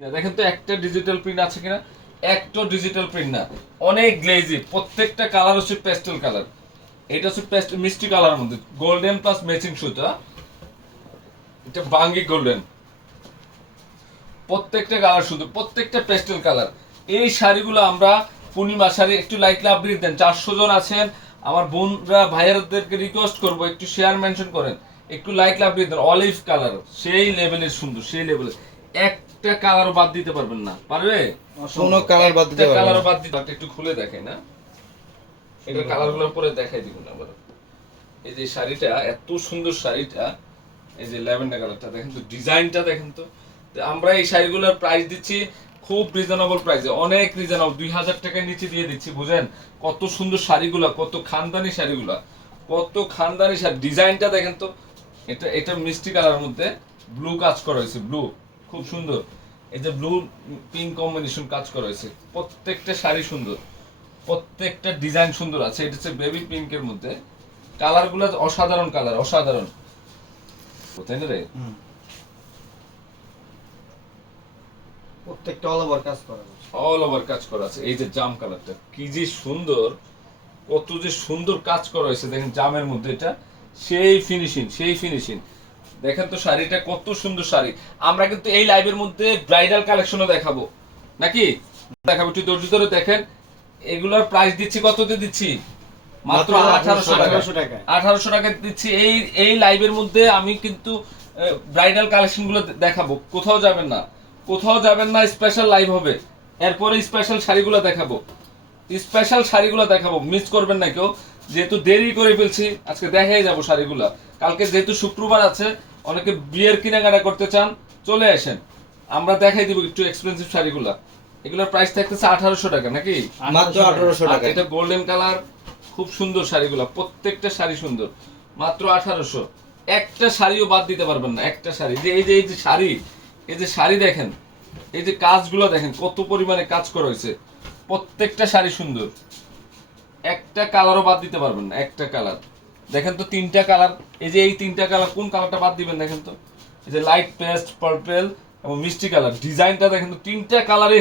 দেখেন তো একটা ডিজিটাল প্রিন্ট আছে কিনা? একটা ডিজিটাল প্রিন্ট না। অনেক গ্লেজি প্রত্যেকটা কালার হচ্ছে পেস্টেল কালার এটা হচ্ছে পেস্ট মিষ্টি কালার মধ্যে। গোল্ডেন প্লাস ম্যাচিং সুতা এটা বাঙ্গি গোল্ডেন প্রত্যেকটা কালার শুধু, প্রত্যেকটা পেস্টেল কালার এই শাড়িগুলো আমরা পূর্ণিমা শাড়ি, একটু লাইক লাভ দেন। চারশো জন আছেন। আমার বোনরা ভাইয়ারদেরকে রিকোয়েস্ট করব, একটু শেয়ার মেনশন করেন। একটু লাইক লাভ দেন। অলিভ কালার সেই লেভেলের সুন্দর, সেই লেভেলের একটা কালারও বাদ দিতে পারবেন না। পারবে? কোনো কালার বাদ দিতে একটা পারবে কালারও বাদ দিতে একটু খুলে দেখে না এটা কালারগুলো পরে দেখাই দিব না আবার এই যে শাড়িটা এত সুন্দর শাড়িটা এই যে ল্যাভেন্ডার কালারটা দেখেন তো ডিজাইনটা দেখেন তো। আমরা এই শাড়িগুলোর প্রাইস দিচ্ছি খুব রিজনেবল প্রাইসে অনেক রিজনেবল দুই হাজার টাকার নিচে দিয়ে দিচ্ছি বুঝেন? কত সুন্দর শাড়িগুলো কত খানদানি শাড়িগুলো কত খানদানি শাড়ি। ডিজাইনটা দেখেন তো এটা এটা মিষ্টি কালার মধ্যে ব্লু কাজ করা হয়েছে ব্লু খুব সুন্দর। এই যে ব্লু পিঙ্ক কম্বিনেশন কাজ করা হয়েছে। প্রত্যেকটা শাড়ি সুন্দর। প্রত্যেকটা ডিজাইন সুন্দর আছে। এটা হচ্ছে বেবি পিঙ্কের মধ্যে। কালারগুলো অসাধারণ কালার অসাধারণ। তাই না রে? প্রত্যেকটা অল ওভার কাজ করা অল ওভার কাজ করা আছে। এই যে জাম কালারটা কি যে সুন্দর কত যে সুন্দর কাজ করা হয়েছে। দেখেন জামের মধ্যে এটা। সেই ফিনিশিং সেই ফিনিশিং দেখেন তো শাড়িটা কত সুন্দর শাড়ি। আমরা কিন্তু এই লাইভের মধ্যে ব্রাইডাল কালেকশনও দেখাবো। নাকি? দেখাবো একটু ধৈর্য ধরে দেখেন। এগুলোর প্রাইস দিচ্ছি কত দিয়ে দিচ্ছি? মাত্র আঠারোশো টাকা। আঠারোশো টাকা। দিচ্ছি। এই এই লাইভের মধ্যে আমি কিন্তু ব্রাইডাল কালেকশনগুলো দেখাবো। কোথাও যাবেন না। কোথাও যাবেন না স্পেশাল লাইভ হবে। এরপরে স্পেশাল শাড়িগুলো দেখাবো। স্পেশাল শাড়িগুলো দেখাবো। মিস করবেন না কেউ। যেহেতু দেরি করে ফেলছি আজকে দেখাই যাব শাড়িগুলো। কালকে যেহেতু শুক্রবার আছে অনেকে বিয়ের কেনাকাটা করতে চান চলে আসেন। আমরা দেখাই দিব একটু এক্সপেন্সিভ শাড়িগুলা। এগুলোর প্রাইস থাকতেছে আঠারোশো টাকা নাকি? মাত্র আঠারোশো টাকা। এটা গোল্ডেন কালার খুব সুন্দর শাড়িগুলা প্রত্যেকটা শাড়ি সুন্দর। মাত্র আঠারোশো। একটা শাড়িও বাদ দিতে পারবেন না একটা শাড়ি। যে এই যে এই যে শাড়ি এই যে শাড়ি দেখেন এই যে কাজগুলো দেখেন কত পরিমাণে কাজ করা হয়েছে। প্রত্যেকটা শাড়ি সুন্দর। একটা কালারও বাদ দিতে পারবেন না, একটা কালার দেখেন তো তিনটা কালার এই যে এই তিনটা কালার কোন কালারটা বাদ দিবেন দেখেন তো? এই যে লাইট পেস্ট পার্পেল এবং মিষ্টি কালার ডিজাইনটা দেখেন তো তিনটা কালারে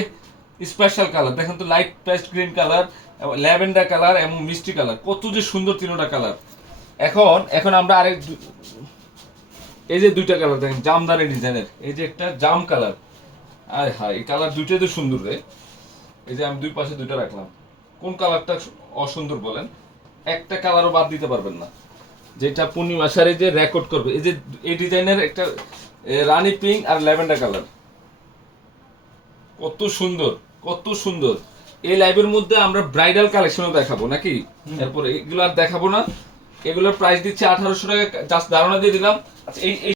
স্পেশাল কালার দেখেন তো লাইট পেস্ট গ্রিন কালার এবং ল্যাভেন্ডার কালার এবং মিষ্টি কালার কত যে সুন্দর তিনটা কালার এখন এখন আমরা আরেক এই যে দুইটা কালার দেখেন, জামদানি ডিজাইনের এই যে একটা জাম কালার আয় হায়, এই কালার দুইটাই তো সুন্দর রে। এই যে আমি দুই পাশে দুইটা রাখলাম। কোন কালারটা অসুন্দর বলেন একটা কালারও বাদ দিতে পারবেন না। যেটা পূর্ণিমা শাড়ি যে রেকর্ড করবে এই যে এই ডিজাইনের একটা রানী পিঙ্ক আর ল্যাভেন্ডার কালার। কত সুন্দর কত সুন্দর। এই লাইভের মধ্যে আমরা ব্রাইডাল কালেকশনও দেখাবো নাকি? এরপরে এগুলো আর দেখাবো না। এগুলোর প্রাইস দিচ্ছে আঠারোশো টাকা জাস্ট ধারণা দিয়ে দিলাম। আচ্ছা এই